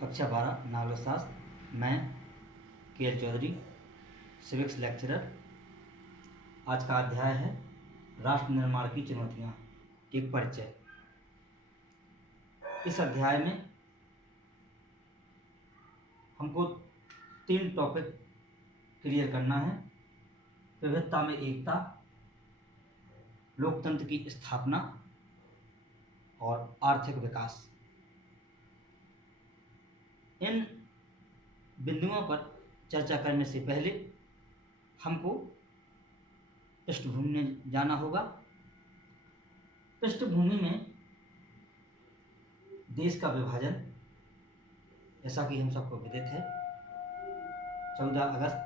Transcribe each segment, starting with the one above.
कक्षा 12 नागरिकशास्त्र। मैं के चौधरी, सिविक्स लेक्चरर। आज का अध्याय है राष्ट्र निर्माण की चुनौतियाँ, एक परिचय। इस अध्याय में हमको 3 टॉपिक क्लियर करना है: विविधता में एकता, लोकतंत्र की स्थापना और आर्थिक विकास। इन बिंदुओं पर चर्चा करने से पहले हमको पृष्ठभूमि में जाना होगा। पृष्ठभूमि में देश का विभाजन, जैसा कि हम सबको विदित है, 14 अगस्त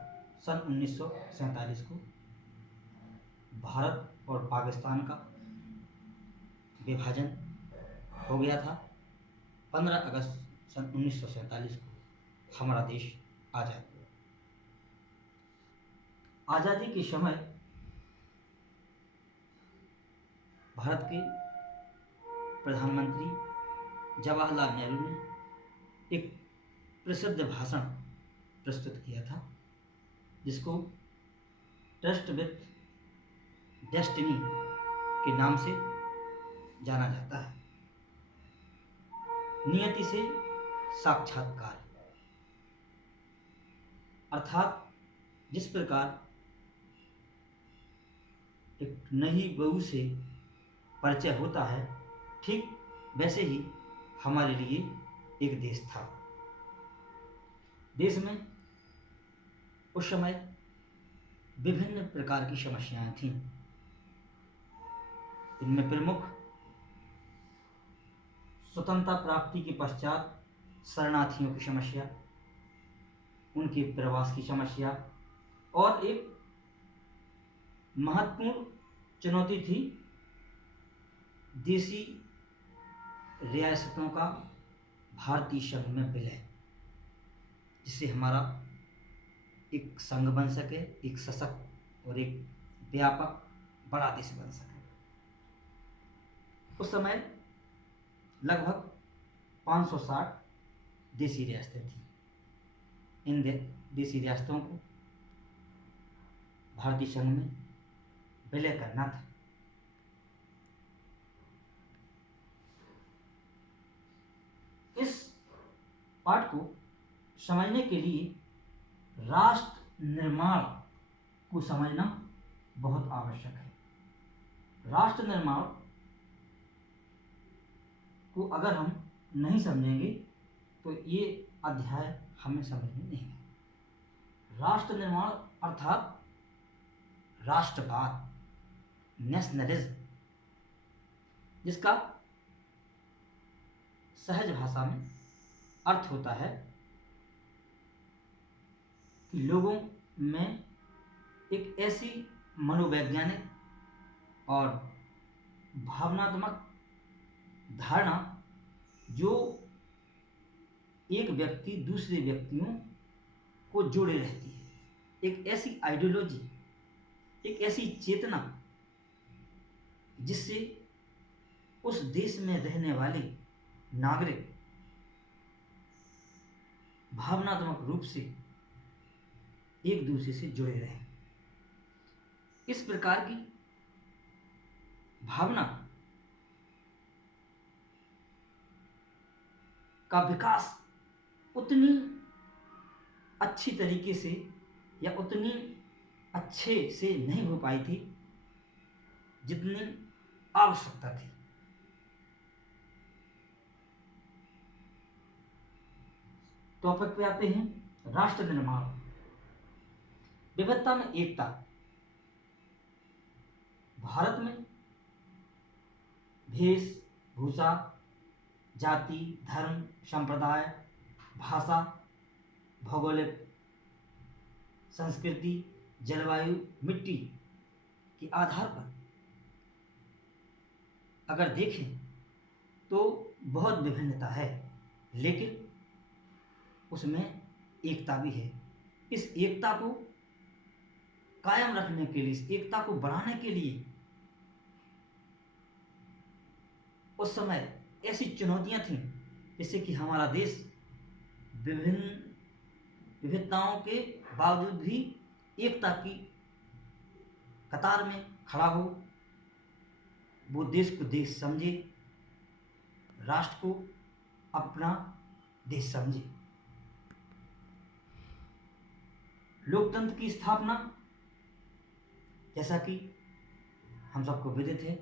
सन 1947 को भारत और पाकिस्तान का विभाजन हो गया था। 15 अगस्त सन 1947 को हमारा देश आज़ाद हुआ। आज़ादी के समय भारत के प्रधानमंत्री जवाहरलाल नेहरू ने एक प्रसिद्ध भाषण प्रस्तुत किया था, जिसको ट्रस्ट विथ डेस्टिनी के नाम से जाना जाता है। नियति से साक्षात्कार, अर्थात जिस प्रकार एक नई बहू से परिचय होता है, ठीक वैसे ही हमारे लिए एक देश था। देश में उस समय विभिन्न प्रकार की समस्याएं थीं। इनमें प्रमुख स्वतंत्रता प्राप्ति के पश्चात शरणार्थियों की समस्या, उनके प्रवास की समस्या, और एक महत्वपूर्ण चुनौती थी देसी रियासतों का भारतीय संघ में विलय, जिससे हमारा एक संघ बन सके, एक सशक्त और एक व्यापक बड़ा देश बन सके। उस समय लगभग 560 देसी रियासतें थीं। इन देसी रियासतों को भारतीय संघ में विलय करना था। इस पाठ को समझने के लिए राष्ट्र निर्माण को समझना बहुत आवश्यक है। राष्ट्र निर्माण को अगर हम नहीं समझेंगे तो ये अध्याय हमें समझ में नहीं आएगा। राष्ट्र निर्माण अर्थात राष्ट्रवाद, नेशनलिज्म, जिसका सहज भाषा में अर्थ होता है कि लोगों में एक ऐसी मनोवैज्ञानिक और भावनात्मक धारणा जो एक व्यक्ति दूसरे व्यक्तियों को जोड़े रहती है, एक ऐसी आइडियोलॉजी, एक ऐसी चेतना जिससे उस देश में रहने वाले नागरिक भावनात्मक रूप से एक दूसरे से जुड़े रहें। इस प्रकार की भावना का विकास उतनी अच्छी तरीके से या उतनी अच्छे से नहीं हो पाई थी जितनी आवश्यकता थी। टॉपिक पे आते हैं, राष्ट्र निर्माण। विविधता में एकता। भारत में वेशभूषा, जाति, धर्म, संप्रदाय, भाषा, भौगोलिक संस्कृति, जलवायु, मिट्टी के आधार पर अगर देखें तो बहुत विभिन्नता है, लेकिन उसमें एकता भी है। इस एकता को कायम रखने के लिए, इस एकता को बढ़ाने के लिए उस समय ऐसी चुनौतियां थीं, जैसे कि हमारा देश विभिन्न विविधताओं के बावजूद भी एकता की कतार में खड़ा हो, वो देश को देश समझे, राष्ट्र को अपना देश समझे। लोकतंत्र की स्थापना, जैसा कि हम सबको विदित है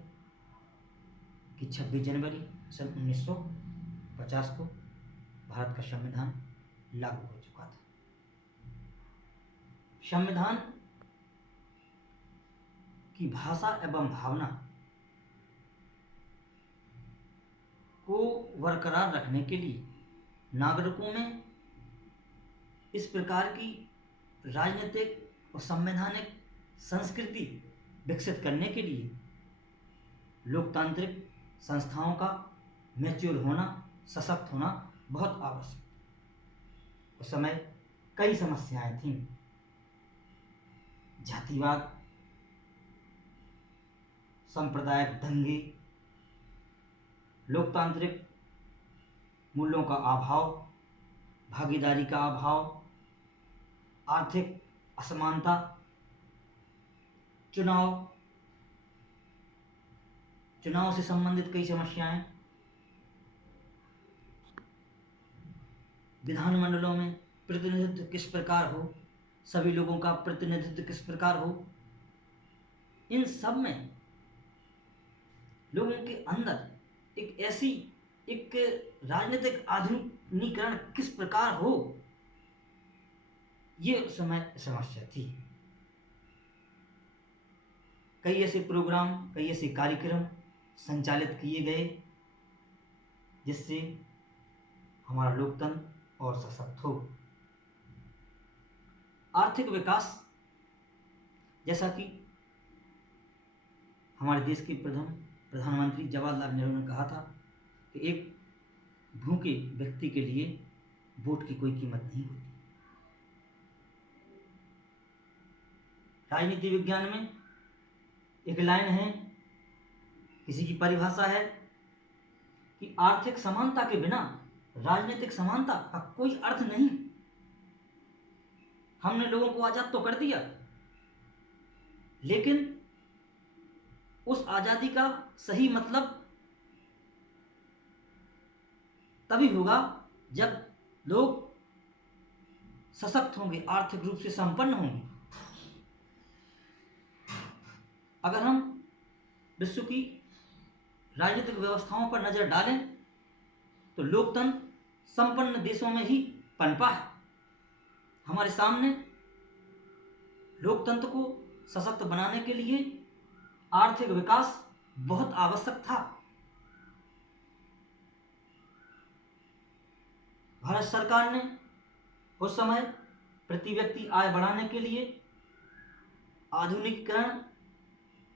कि 26 जनवरी सन 1950 को भारत का संविधान लागू हो चुका था। संविधान की भाषा एवं भावना को बरकरार रखने के लिए नागरिकों में इस प्रकार की राजनीतिक और संवैधानिक संस्कृति विकसित करने के लिए लोकतांत्रिक संस्थाओं का मैच्योर होना, सशक्त होना बहुत आवश्यक। उस समय कई समस्याएं थीं, जातिवाद, सांप्रदायिक दंगे, लोकतांत्रिक मूल्यों का अभाव, भागीदारी का अभाव, आर्थिक असमानता, चुनाव से संबंधित कई समस्याएं, विधानमंडलों में प्रतिनिधित्व किस प्रकार हो, सभी लोगों का प्रतिनिधित्व किस प्रकार हो, इन सब में लोगों के अंदर एक राजनीतिक आधुनिकीकरण किस प्रकार हो, ये उस समय समस्या थी। कई ऐसे प्रोग्राम, कई ऐसे कार्यक्रम संचालित किए गए जिससे हमारा लोकतंत्र और सशक्त हो। आर्थिक विकास, जैसा कि हमारे देश के प्रधानमंत्री जवाहरलाल नेहरू ने कहा था कि एक भूखे व्यक्ति के लिए वोट की कोई कीमत नहीं होती। राजनीति विज्ञान में एक लाइन है, किसी की परिभाषा है कि आर्थिक समानता के बिना राजनीतिक समानता का कोई अर्थ नहीं। हमने लोगों को आजाद तो कर दिया, लेकिन उस आजादी का सही मतलब तभी होगा जब लोग सशक्त होंगे, आर्थिक रूप से संपन्न होंगे। अगर हम विश्व की राजनीतिक व्यवस्थाओं पर नजर डालें तो लोकतंत्र संपन्न देशों में ही पनपा है। हमारे सामने लोकतंत्र को सशक्त बनाने के लिए आर्थिक विकास बहुत आवश्यक था। भारत सरकार ने उस समय प्रति व्यक्ति आय बढ़ाने के लिए, आधुनिकीकरण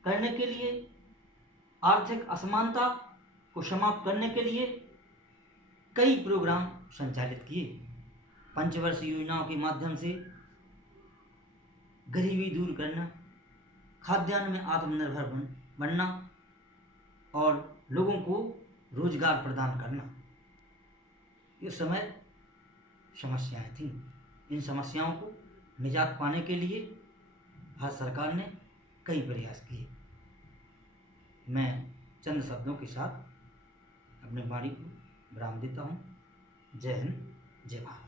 करने के लिए, आर्थिक असमानता को समाप्त करने के लिए कई प्रोग्राम संचालित किए। पंचवर्षीय योजनाओं के माध्यम से गरीबी दूर करना, खाद्यान्न में आत्मनिर्भर बनना और लोगों को रोजगार प्रदान करना, ये समय समस्याएं थीं। इन समस्याओं को निजात पाने के लिए भारत सरकार ने कई प्रयास किए। मैं चंद शब्दों के साथ अपनी वाणी को विराम देता हूँ। जय हिंद, जय भारत।